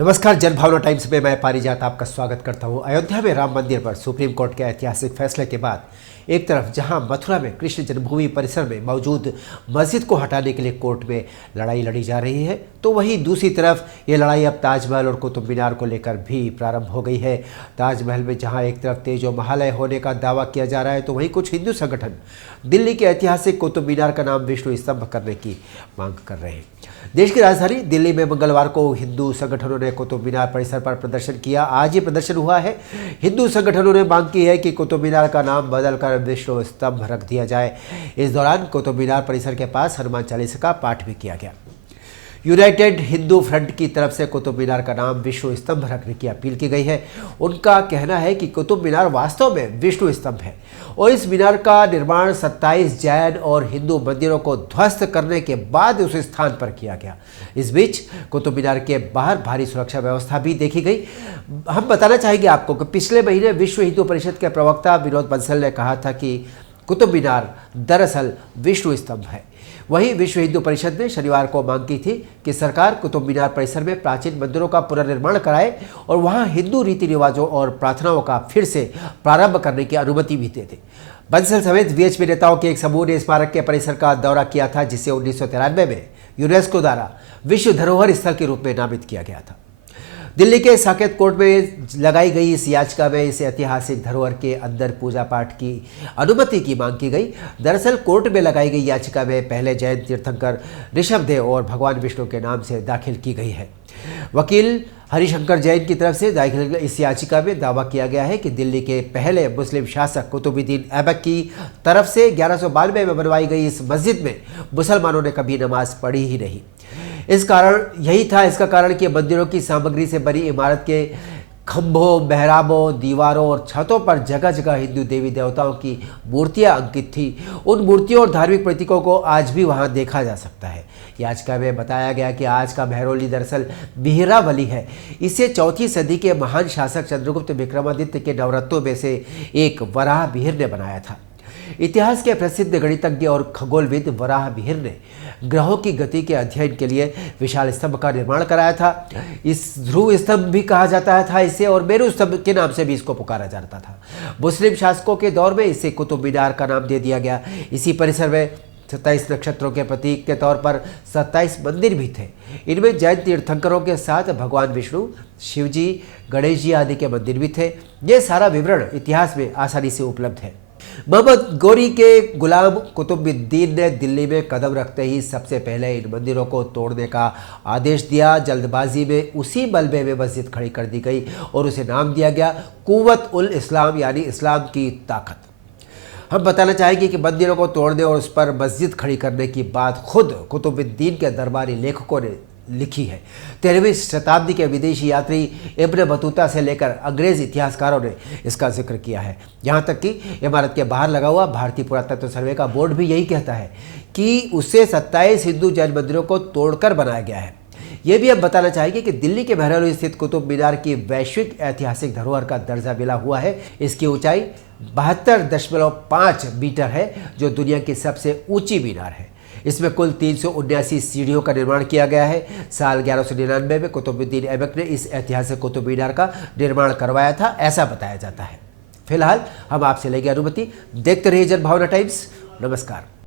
नमस्कार, जनभावना टाइम्स में मैं पारिजात आपका स्वागत करता हूं। अयोध्या में राम मंदिर पर सुप्रीम कोर्ट के ऐतिहासिक फैसले के बाद एक तरफ जहां मथुरा में कृष्ण जन्मभूमि परिसर में मौजूद मस्जिद को हटाने के लिए कोर्ट में लड़ाई लड़ी जा रही है, तो वहीं दूसरी तरफ ये लड़ाई अब ताजमहल और कुतुब मीनार को लेकर भी प्रारंभ हो गई है। ताजमहल में जहां एक तरफ तेजो महालय होने का दावा किया जा रहा है, तो वहीं कुछ हिंदू संगठन दिल्ली के ऐतिहासिक कुतुब मीनार का नाम विष्णु स्तंभ करने की मांग कर रहे हैं। देश की राजधानी दिल्ली में मंगलवार को हिंदू संगठनों ने कुतुब मीनार परिसर पर प्रदर्शन किया। आज ये प्रदर्शन हुआ है। हिंदू संगठनों ने मांग की है कि कुतुब मीनार का नाम बदलकर विष्णु स्तंभ रख दिया जाए। इस दौरान कुतुब मीनार परिसर के पास हनुमान चालीसा का पाठ भी किया गया। यूनाइटेड हिंदू फ्रंट की तरफ से कुतुब मीनार का नाम विष्णु स्तंभ रखने की अपील की गई है। उनका कहना है कि कुतुब मीनार वास्तव में विष्णु स्तंभ है और इस मीनार का निर्माण 27 जैन और हिंदू मंदिरों को ध्वस्त करने के बाद उस स्थान पर किया गया। इस बीच कुतुब मीनार के बाहर भारी सुरक्षा व्यवस्था भी देखी गई। हम बताना चाहेंगे आपको कि पिछले महीने विश्व हिंदू परिषद के प्रवक्ता विनोद बंसल ने कहा था कि कुतुब मीनार दरअसल विष्णु स्तंभ है। वहीं विश्व हिंदू परिषद ने शनिवार को मांग की थी कि सरकार कुतुब मीनार परिसर में प्राचीन मंदिरों का पुनर्निर्माण कराए और वहां हिंदू रीति रिवाजों और प्रार्थनाओं का फिर से प्रारंभ करने की अनुमति भी दे दे। बंसल समेत वीएचपी नेताओं के एक समूह ने स्मारक के परिसर का दौरा किया था, जिसे 1993 में यूनेस्को द्वारा विश्व धरोहर स्थल के रूप में नामित किया गया था। दिल्ली के साकेत कोर्ट में लगाई गई इस याचिका में इस ऐतिहासिक धरोहर के अंदर पूजा पाठ की अनुमति की मांग की गई। दरअसल कोर्ट में लगाई गई याचिका में पहले जैन तीर्थंकर ऋषभदेव और भगवान विष्णु के नाम से दाखिल की गई है। वकील हरिशंकर जैन की तरफ से दाखिल इस याचिका में दावा किया गया है कि दिल्ली के पहले मुस्लिम शासक कुतुबुद्दीन ऐबक की तरफ से 1192 में बनवाई गई इस मस्जिद में मुसलमानों ने कभी नमाज पढ़ी ही नहीं। इसका कारण कि मंदिरों की सामग्री से बनी इमारत के खंभों, मेहराबों, दीवारों और छतों पर जगह जगह हिंदू देवी देवताओं की मूर्तियां अंकित थी। उन मूर्तियों और धार्मिक प्रतीकों को आज भी वहां देखा जा सकता है। याचिका में बताया गया कि आज का मेहरौली दरअसल बिहरावली है। इसे 4वीं सदी के महान शासक चंद्रगुप्त विक्रमादित्य के नवरत्नों में से एक वराह मिहिर ने बनाया था। इतिहास के प्रसिद्ध गणितज्ञ और खगोलविद वराह मिहिर ने ग्रहों की गति के अध्ययन के लिए विशाल स्तंभ का निर्माण कराया था। इस ध्रुव स्तंभ भी कहा जाता था इसे, और मेरू स्तंभ के नाम से भी इसको पुकारा जाता था। मुस्लिम शासकों के दौर में इसे कुतुब मीनार का नाम दे दिया गया। इसी परिसर में 27 नक्षत्रों के प्रतीक के तौर पर 27 मंदिर भी थे। इनमें जैन तीर्थंकरों के साथ भगवान विष्णु, शिवजी, गणेश जी आदि के मंदिर भी थे। ये सारा विवरण इतिहास में आसानी से उपलब्ध है। मोहम्मद गौरी के गुलाम कुतुबुद्दीन ने दिल्ली में कदम रखते ही सबसे पहले इन मंदिरों को तोड़ने का आदेश दिया। जल्दबाजी में उसी मलबे में मस्जिद खड़ी कर दी गई और उसे नाम दिया गया कुव्वत उल इस्लाम, यानी इस्लाम की ताकत। हम बताना चाहेंगे कि मंदिरों को तोड़ने और उस पर मस्जिद खड़ी करने की बात खुद कुतुबुद्दीन के दरबारी लेखकों ने लिखी है। 13वीं शताब्दी के विदेशी यात्री इब्न बतूता से लेकर अंग्रेज इतिहासकारों ने इसका जिक्र किया है। यहाँ तक कि इमारत के बाहर लगा हुआ भारतीय पुरातत्व सर्वे का बोर्ड भी यही कहता है कि उसे 27 हिंदू जैन मंदिरों को तोड़कर बनाया गया है। ये भी अब बताना चाहेंगे कि दिल्ली के मेहरौली स्थित कुतुब मीनार की वैश्विक ऐतिहासिक धरोहर का दर्जा मिला हुआ है। इसकी ऊंचाई 72.5 मीटर है, जो दुनिया की सबसे ऊंची मीनार है। इसमें कुल 379 सीढ़ियों का निर्माण किया गया है। साल 1199 में कुतुबुद्दीन ऐबक ने इस ऐतिहासिक कुतुब मीनार का निर्माण करवाया था, ऐसा बताया जाता है। फिलहाल हम आपसे लेंगे अनुमति। देखते रहिए जनभावना टाइम्स। नमस्कार।